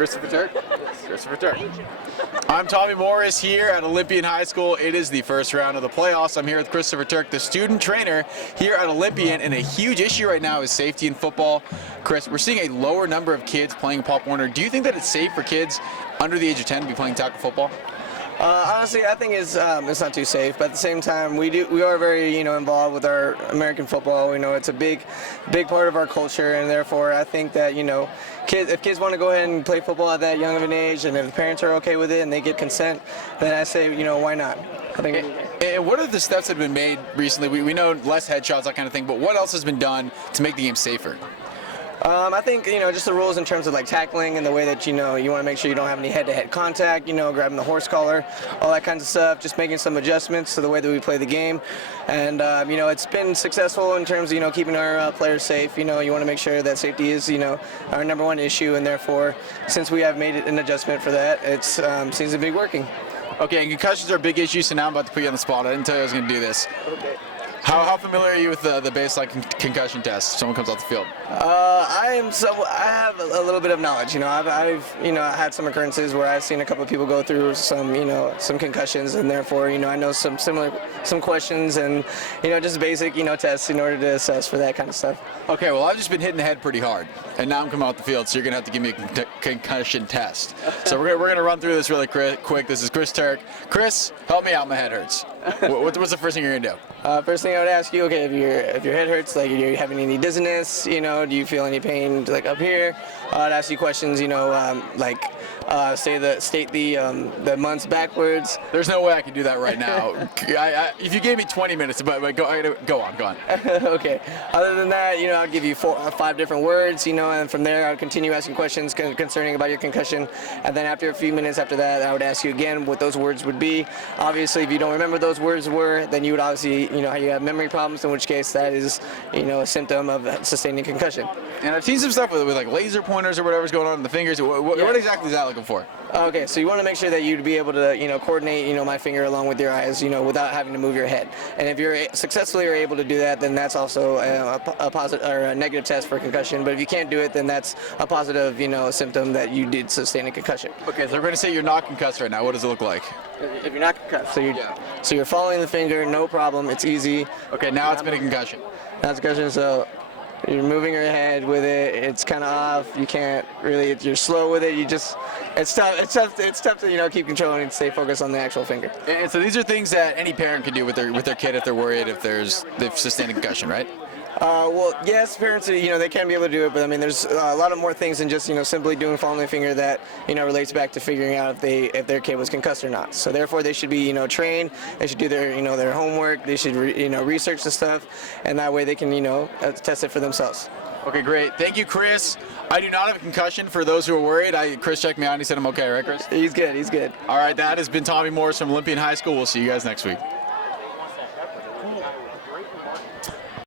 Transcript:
Christopher Turk? Christopher Turk. I'm Tommy Morris here at Olympian High School. It is the first round of the playoffs. I'm here with Christopher Turk, the student trainer here at Olympian, and a huge issue right now is safety in football. Chris, we're seeing a lower number of kids playing Pop Warner. Do you think that it's safe for kids under the age of 10 to be playing tackle football? Honestly, I think it's not too safe, but at the same time, we are very involved with our American football. It's a big part of our culture, and therefore I think that if kids want to go ahead and play football at that young of an age, and if the parents are okay with it and they get consent, then I say why not? I think. And what are the steps that have been made recently? We know less headshots, that kind of thing, but what else has been done to make the game safer? I think just the rules in terms of like tackling and the way that you want to make sure you don't have any head-to-head contact, grabbing the horse collar, all that kinds of stuff, just making some adjustments to the way that we play the game. And it's been successful in terms of keeping our players safe. You want to make sure that safety is our number one issue, and therefore since we have made it an adjustment for that, it seems to be working. Okay, and concussions are a big issue, so now I'm about to put you on the spot. I didn't tell you I was going to do this. Okay. How familiar are you with the baseline concussion test if someone comes off the field? I have a little bit of knowledge. I've had some occurrences where I've seen a couple of people go through some concussions, and therefore I know some questions and just basic tests in order to assess for that kind of stuff. Okay, well I've just been hitting the head pretty hard, and now I'm coming off the field, so you're gonna have to give me a concussion test. So we're gonna run through this really quick. This is Chris Turk. Chris, help me out. My head hurts. What's the first thing you're gonna do? First thing I would ask you, okay, if your head hurts, like, are you having any dizziness? Do you feel any pain, like up here? I'd ask you questions, state the months backwards. There's no way I can do that right now. If you gave me 20 minutes, but go on. Okay. Other than that, I'll give you 4 or 5 different words, and from there I'll continue asking questions concerning about your concussion, and then after a few minutes after that, I would ask you again what those words would be. Obviously, if you don't remember those words were, then you would obviously, how you have memory problems, in which case that is, a symptom of sustaining concussion. And I've seen some stuff with like laser pointers or whatever's going on in the fingers. What exactly is that looking for? Okay, so you want to make sure that you'd be able to, coordinate, my finger along with your eyes, without having to move your head. And if you're successfully are able to do that, then that's also a positive or a negative test for concussion. But if you can't do it, then that's a positive, symptom that you did sustain a concussion. Okay, so we're going to say you're not concussed right now. What does it look like? If you're not concussed, so you're following the finger, no problem, it's easy. Okay, now it's been a concussion. Now it's a concussion, so you're moving your head with it. It's kind of off. You can't really. You're slow with it. It's tough. It's tough to keep controlling and stay focused on the actual finger. And so these are things that any parent can do with their kid if they're worried they've sustained a concussion, right? Well, yes, parents, they can be able to do it, but I mean, there's a lot of more things than just, simply following the finger that, relates back to figuring out if their kid was concussed or not. So therefore, they should be, trained. They should do their, their homework. They should, research the stuff, and that way they can, test it for themselves. Okay, great. Thank you, Chris. I do not have a concussion. For those who are worried, Chris checked me out and he said I'm okay, right, Chris? He's good. He's good. All right, that has been Tommy Morris from Olympian High School. We'll see you guys next week.